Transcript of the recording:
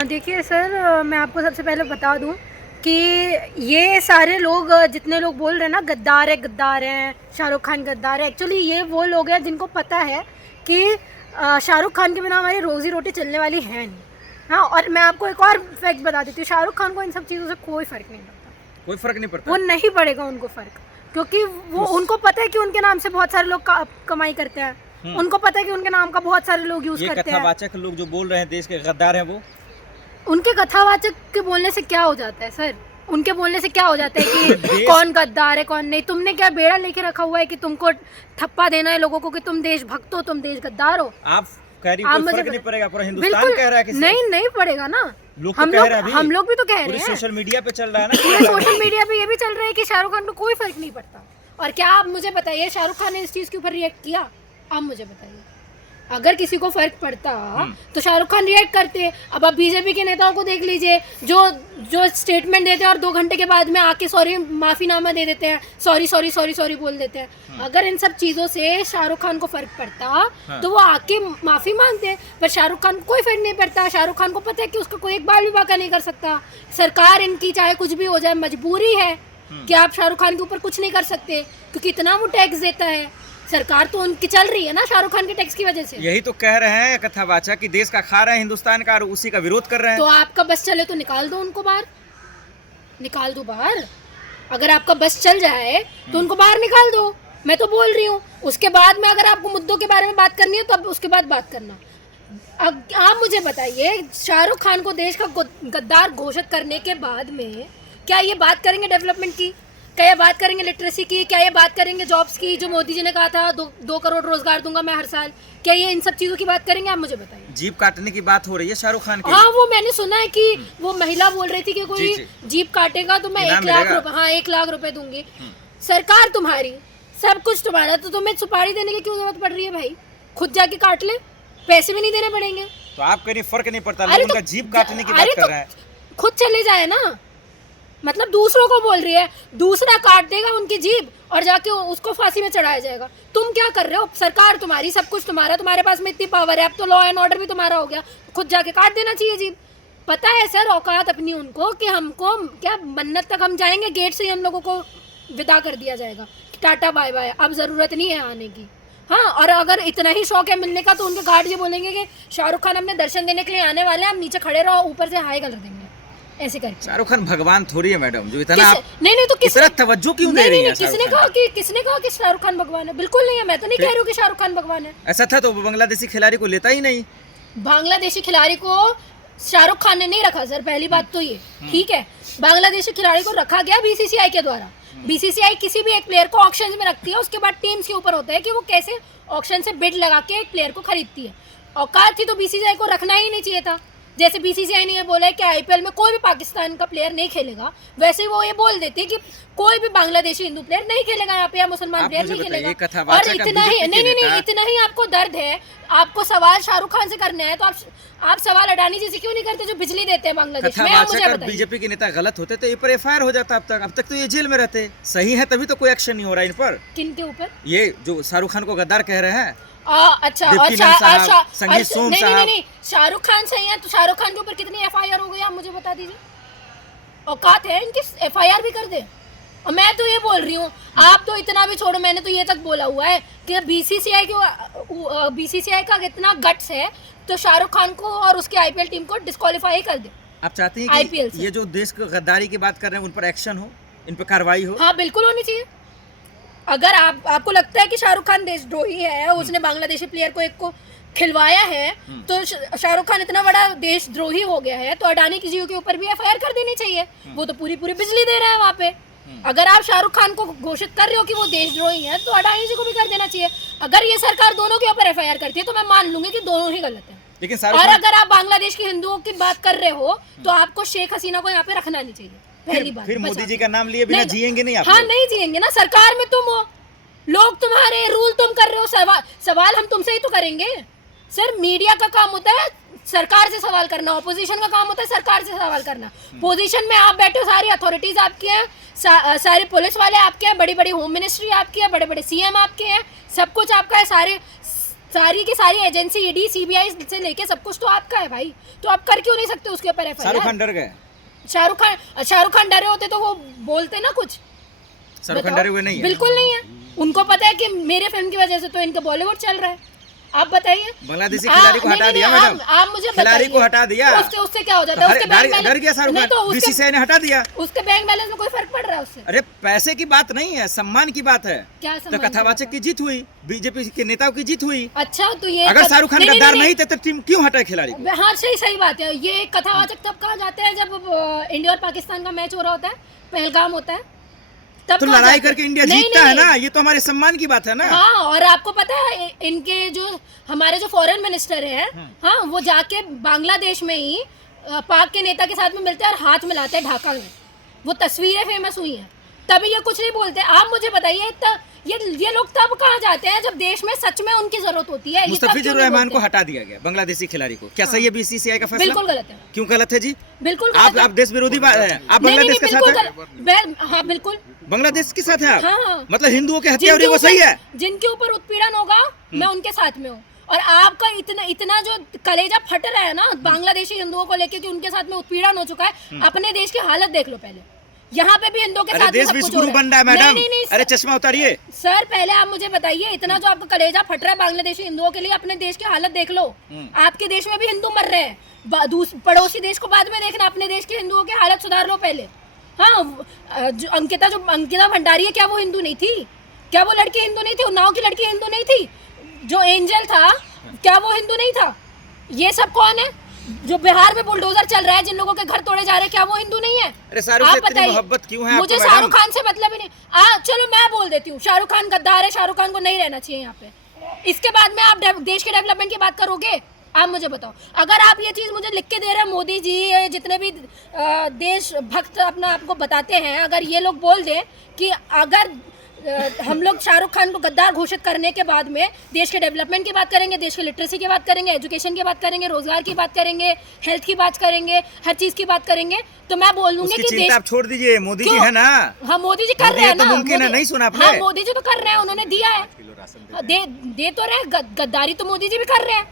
देखिए सर, मैं आपको सबसे पहले बता दूं कि ये सारे लोग जितने लोग बोल रहे हैं ना गद्दार हैं, शाहरुख खान गद्दार है, एक्चुअली ये वो लोग हैं जिनको पता है कि शाहरुख खान के बिना हमारी रोज़ी रोटी चलने वाली है नहीं। हाँ, और मैं आपको एक और फैक्ट बता देती हूँ, शाहरुख खान को इन सब चीज़ों से कोई फ़र्क नहीं पड़ता। कोई फर्क नहीं पड़ता, वो नहीं पड़ेगा उनको फ़र्क, क्योंकि वो उनको पता है कि उनके नाम से बहुत सारे लोग कमाई करते हैं। उनको पता है कि उनके नाम का बहुत सारे लोग यूज़ करते हैं। ये कथावाचक लोग जो बोल रहे हैं देश के गद्दार हैं, वो उनके कथावाचक के बोलने से क्या हो जाता है सर? उनके बोलने से क्या हो जाता है कि कौन गद्दार है कौन नहीं? तुमने क्या बेड़ा लेके रखा हुआ है कि तुमको ठप्पा देना है लोगों को कि तुम देशभक्त हो, तुम देश गद्दार हो? आप कह रही कोई फर्क नहीं पड़ेगा, पूरा हिंदुस्तान कह रहा है कि नहीं पड़ेगा ना। लोग हम लोग भी तो कह रहे हैं, सोशल मीडिया पे चल रहा है ना, पूरे सोशल मीडिया पे ये भी चल रहा है कि शाहरुख खान को कोई फर्क नहीं पड़ता। और क्या आप मुझे बताइए, शाहरुख खान ने इस चीज़ के ऊपर रिएक्ट किया? आप मुझे बताइए, अगर किसी को फर्क पड़ता तो शाहरुख खान रिएक्ट करते। अब आप बीजेपी के नेताओं को देख लीजिए, जो स्टेटमेंट देते हैं और 2 घंटे के बाद में आके माफीनामा दे देते हैं, सॉरी बोल देते हैं। अगर इन सब चीज़ों से शाहरुख खान को फर्क पड़ता तो वो आके माफ़ी मांगते, पर शाहरुख खान को कोई फर्क नहीं पड़ता। शाहरुख खान को पता है कि उसका कोई एक बाल भी बाका नहीं कर सकता। सरकार इनकी चाहे कुछ भी हो जाए, मजबूरी है कि आप शाहरुख खान के ऊपर कुछ नहीं कर सकते, क्योंकि इतना वो टैक्स देता है। सरकार तो उनकी चल रही है ना शाहरुख खान के टैक्स की वजह से। यही तो कह रहे हैं कथावाचक कि देश का खा रहे हैं हिंदुस्तान का, और उसी का विरोध कर रहे हैं। तो आपका बस चले तो निकाल दो उनको बाहर, निकाल दो बाहर। अगर आपका बस चल जाए तो उनको बाहर निकाल दो, मैं तो बोल रही हूँ। उसके बाद में अगर आपको मुद्दों के बारे में बात करनी है तो अब उसके बाद बात करना। आप मुझे बताइए, शाहरुख खान को देश का गद्दार घोषित करने के बाद में क्या ये बात करेंगे डेवलपमेंट की? क्या ये बात करेंगे लिटरेसी की? क्या ये बात करेंगे जॉब्स की, जो मोदी जी ने कहा था 2 करोड़ रोजगार दूंगा मैं हर साल? क्या ये इन सब चीजों की बात करेंगे? आप मुझे बताइए। जीप काटने की बात हो रही है शाहरुख खान की। हाँ, वो मैंने सुना है कि वो महिला बोल रही थी कि कोई जीप काटेगा तो मैं 1 लाख रुपए, हाँ 1 लाख रुपए दूंगी। सरकार तुम्हारी, सब कुछ तुम्हारा, तो तुम्हें सुपारी देने की क्यों जरूरत पड़ रही है भाई? खुद जाके काट ले, पैसे भी नहीं देने पड़ेंगे। तो आप कहीं फर्क नहीं पड़ता, लोग उनका जीप काटने की बात कर रहे हैं। खुद चले जाए ना, मतलब दूसरों को बोल रही है, दूसरा काट देगा उनकी जीप और जाके उसको फांसी में चढ़ाया जाएगा। तुम क्या कर रहे हो? सरकार तुम्हारी, सब कुछ तुम्हारा, तुम्हारे पास में इतनी पावर है, अब तो लॉ एंड ऑर्डर भी तुम्हारा हो गया, खुद जाके काट देना चाहिए जीप। पता है सर औकात अपनी उनको कि हमको क्या मन्नत तक हम जाएंगे, गेट से ही हम लोगों को विदा कर दिया जाएगा, टाटा बाय बाय, अब ज़रूरत नहीं है आने की। हाँ, और अगर इतना ही शौक है मिलने का तो उनके गार्ड ये बोलेंगे कि शाहरुख खान अपने दर्शन देने के लिए आने वाले हैं, हम नीचे खड़े रहो, ऊपर से हाई कर देंगे, ऐसे करके। शाहरुख खान भगवान थोड़ी है मैडम, जो इतना नहीं तो किसने तवज्जो क्यों दे रही है? किसने कहा कि शाहरुख खान भगवान है? बिल्कुल नहीं है, मैं तो नहीं कह रही हूँ कि शाहरुख खान भगवान है। ऐसा था तो बांग्लादेशी खिलाड़ी को लेता ही नहीं। बांग्लादेशी खिलाड़ी को शाहरुख खान ने नहीं रखा सर, पहली बात तो ये, ठीक है। बांग्लादेशी खिलाड़ी को रखा गया बीसीसीआई के द्वारा। बीसीसीआई किसी भी एक प्लेयर को ऑक्शन में रखती है, उसके बाद टीम्स के ऊपर होता है कि वो कैसे ऑक्शन से बिड लगा के एक प्लेयर को खरीदती है। औकात थी तो बीसीसीआई को रखना ही नहीं चाहिए था। जैसे बीसीसीआई ने ये बोला है कि आईपीएल में कोई भी पाकिस्तान का प्लेयर नहीं खेलेगा, वैसे वो ये बोल देती है कि कोई भी बांग्लादेशी हिंदू प्लेयर नहीं खेलेगा यहाँ पे, या मुसलमान प्लेयर नहीं खेलेगा। और इतना ही नहीं, इतना ही आपको दर्द है, आपको सवाल शाहरुख खान से करना है तो आप सवाल अडानी जी से क्यों नहीं करते जो बिजली देते हैं बांग्लादेश में? आप मुझे बताइए। बीजेपी के नेता गलत होते तो ये पर एफआईआर हो जाता। अब तक तो ये जेल में रहते। सही है तभी तो कोई एक्शन नहीं हो रहा इन पर। किन के ऊपर? ये जो शाहरुख खान को गद्दार कह रहे हैं। अच्छा, और नहीं, शाहरुख खान सही है तो शाहरुख खान के ऊपर कितनी एफआईआर हो गई आप मुझे बता दीजिए। औकात है इनकी, एफआईआर भी कर दे। और मैं तो ये बोल रही हूँ, आप तो इतना भी छोड़ो, मैंने तो ये तक बोला हुआ है कि बीसीसीआई का इतना गट्स है तो शाहरुख खान को और उसके आईपीएल टीम को डिस्क्वालीफाई कर दे। आप चाहते हैं कि ये जो देश को गद्दारी की बात कर रहे हैं उन पर एक्शन हो, इन पर कार्रवाई हो? हाँ, बिल्कुल होनी चाहिए। अगर आपको लगता है कि शाहरुख खान देशद्रोही है, उसने बांग्लादेशी प्लेयर को एक को खिलवाया है, तो शाहरुख खान इतना बड़ा देशद्रोही हो गया है तो अडानी की जियो के ऊपर भी एफआईआर कर देनी चाहिए। वो तो पूरी बिजली दे रहा है वहाँ पे। अगर आप शाहरुख खान को घोषित कर रहे हो कि वो देशद्रोही है तो अडानी जी को भी कर देना चाहिए। अगर ये सरकार दोनों के ऊपर एफआईआर करती है तो मैं मान लूंगी कि दोनों ही गलत है। लेकिन और अगर आप बांग्लादेश के हिंदुओं की बात कर रहे हो तो आपको शेख हसीना को यहाँ पे रखना नहीं चाहिए, पहली बात। फिर मोदी जी का नाम लिए बिना जिएंगे नहीं आप? हाँ, नहीं जिएंगे ना, सरकार में तुम हो, लोग तुम्हारे, रूल तुम कर रहे हो, सवाल हम तुमसे ही तो करेंगे। सर, मीडिया का काम होता है सरकार से सवाल करना, ऑपोजिशन का काम होता है सरकार से सवाल करना। पोजीशन में आप बैठे हो, सारी अथॉरिटीज आपकी हैं, सारे पुलिस वाले आपके हैं, बड़ी बड़ी होम मिनिस्ट्री आपकी है, बड़े बड़े सीएम आपके हैं, सब कुछ आपका है, सारे सारी की सारी एजेंसी ईडी सीबीआई से लेके सब कुछ तो आपका है भाई, तो आप कर क्यों नहीं सकते उसके ऊपर शाहरुख एफआईआर? खान डर गए? शाहरुख खान डरे होते तो वो बोलते ना कुछ। शाहरुख खान बताओ। डरे हुए नहीं है? बिल्कुल नहीं है, उनको पता है कि मेरे फिल्म की वजह से तो इनका बॉलीवुड चल रहा है। आप बताइए, बांग्लादेशी खिलाड़ी को हटा दिया मैडम, आप मुझे खिलाड़ी को हटा दिया, उससे क्या हो जाता है? उसके बैंक डर गया शाहरुख खान, बीसीसीआई ने हटा दिया। उसके बैंक बैलेंस में कोई फर्क पड़ रहा है उससे? अरे पैसे की बात नहीं है, सम्मान की बात है। क्या तो सम्मान कथावाचक की जीत हुई, बीजेपी के नेताओं की जीत हुई। अच्छा, तो ये अगर शाहरुख खान गद्दार नहीं थे तो टीम क्यों हटा खिलाड़ी को? हाँ सही बात है। ये कथावाचक तब कहा जाते हैं जब इंडिया और पाकिस्तान का मैच हो रहा होता है, पहलगाम होता है, तब तो कहा लड़ाई जाता है। करके इंडिया नहीं, जीतता है नहीं, ना, ये तो हमारे सम्मान की बात है ना। हाँ, और आपको पता है इनके जो हमारे जो फॉरेन मिनिस्टर हैं, हाँ, वो जाके बांग्लादेश में ही पाक के नेता के साथ में मिलते हैं और हाथ मिलाते हैं ढाका में। वो तस्वीरें फेमस हुई हैं, तभी ये कुछ नहीं बोलते। आप मुझे बताइए, ये लोग तब कहाँ जाते हैं जब देश में सच में उनकी जरूरत होती है। मुस्तफिजुर रहमान को हटा दिया गया, बांग्लादेशी खिलाड़ी को। क्या सही है बीसीसीआई का फैसला? बिल्कुल गलत है। क्यों गलत है जी? बिल्कुल आप देश विरोधी आप बांग्लादेश के साथ हैं? हाँ बिल्कुल, बांग्लादेश के साथ है आप? हाँ। मतलब हिंदुओं की हत्या हो रही है, वो सही है? जिनके ऊपर उत्पीड़न होगा मैं उनके साथ में हूँ। और आपका इतना जो कलेजा फट रहा है ना बांग्लादेशी हिंदुओं को लेके कि उनके साथ में उत्पीड़न हो चुका है, अपने देश की हालत देख लो पहले। यहाँ पे भी हिंदुओं के साथ देश विश्वगुरु बन रहा है मैडम। अरे चश्मा उतारिए सर, पहले आप मुझे बताइए, इतना जो आपका कलेजा फट रहा है बांग्लादेशी हिंदुओं के लिए, अपने देश की हालत देख लो। आपके देश में भी हिंदू मर रहे हैं, पड़ोसी देश को बाद में देखना, अपने देश के हिंदुओं की हालत सुधार लो पहले। हाँ, जो अंकिता भंडारी है, क्या वो हिंदू नहीं थी? क्या वो लड़की हिंदू नहीं थी? उन्नाव की लड़की हिंदू नहीं थी? जो एंजल था, क्या वो हिंदू नहीं था? ये सब कौन है? जो बिहार में बुलडोजर चल रहा है, जिन लोगों के घर तोड़े जा रहे हैं, क्या वो हिंदू नहीं है? अरे शाहरुख से इतनी मोहब्बत क्यों है आपको? मुझे शाहरुख खान से मतलब ही नहीं। चलो मैं बोल देती हूँ, शाहरुख खान गद्दार है, शाहरुख खान को नहीं रहना चाहिए यहाँ पे। इसके बाद में आप देश के डेवलपमेंट की बात करोगे? आप मुझे बताओ, अगर आप ये चीज़ मुझे लिख के दे रहे हैं, मोदी जी, जितने भी देश भक्त अपना आपको बताते हैं, अगर ये लोग बोल दें कि अगर हम लोग शाहरुख खान को गद्दार घोषित करने के बाद में देश के डेवलपमेंट की बात करेंगे, देश के लिटरेसी की बात करेंगे, एजुकेशन की बात करेंगे, रोजगार की बात करेंगे, हेल्थ की बात करेंगे, हर चीज की बात करेंगे, तो मैं बोल दूंगी कि चिंता आप छोड़ दीजिए, मोदी जी है ना। हाँ, मोदी जी कर रहे हैं ना। मुमकिन है, नहीं सुना आपने? हाँ, मोदी जी तो कर रहे हैं, उन्होंने दिया है, दे तो रहे, गद्दारी तो मोदी जी भी कर रहे हैं।